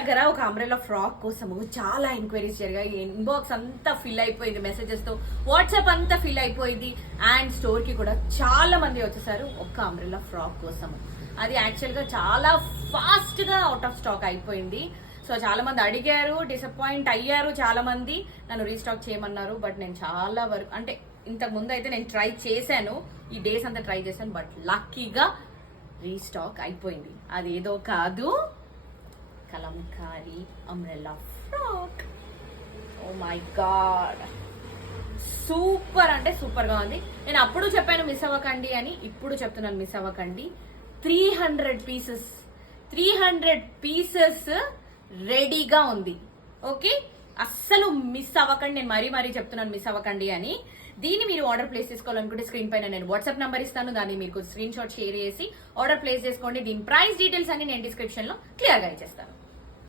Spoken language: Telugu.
దగ్గర ఒక అంబ్రెల్లా ఫ్రాక్ కోసము చాలా ఎంక్వైరీస్ జరిగాయి. ఇన్బాక్స్ అంతా ఫిల్ అయిపోయింది మెసేజెస్ తో, వాట్సాప్ అంతా ఫిల్ అయిపోయింది. అండ్ స్టోర్ కి కూడా చాలా మంది వచ్చేసారు ఒక్క అంబ్రెల్లా ఫ్రాక్ కోసము. అది యాక్చువల్ గా చాలా ఫాస్ట్ గా అవుట్ ఆఫ్ స్టాక్ అయిపోయింది. సో చాలా మంది అడిగారు, డిసప్పాయింట్ అయ్యారు, చాలా మంది నన్ను రీస్టాక్ చేయమన్నారు. బట్ నేను చాలా వరకు అంటే ఇంతకు ముందు అయితే నేను ట్రై చేశాను, ఈ డేస్ అంతా ట్రై చేశాను. బట్ లక్కీగా రీస్టాక్ అయిపోయింది. అదేదో కాదు, Kalamkari umbrella frock. Oh my god, super అంటే సూపర్ గా ఉంది. నేను అప్పుడు చెప్పాను మిస్ అవ్వకండి అని, ఇప్పుడు చెప్తున్నాను మిస్ అవ్వకండి. 300 పీసెస్ రెడీగా ఉంది. ఓకే, అస్సలు మిస్ అవ్వకండి. నేను మరీ చెప్తున్నాను మిస్ అవ్వకండి అని. దీన్ని మీరు ఆర్డర్ ప్లేస్ చేసుకోవాలనుకుంటే స్క్రీన్ పైన నేను వాట్సాప్ నంబర్ ఇస్తాను, దాన్ని మీరు స్క్రీన్ షాట్ షేర్ చేసి ఆర్డర్ ప్లేస్ చేసుకోండి. దీని ప్రైస్ డీటెయిల్స్ అన్ని నేను డిస్క్రిప్షన్ లో క్లియర్ గా ఇచ్చేస్తాను.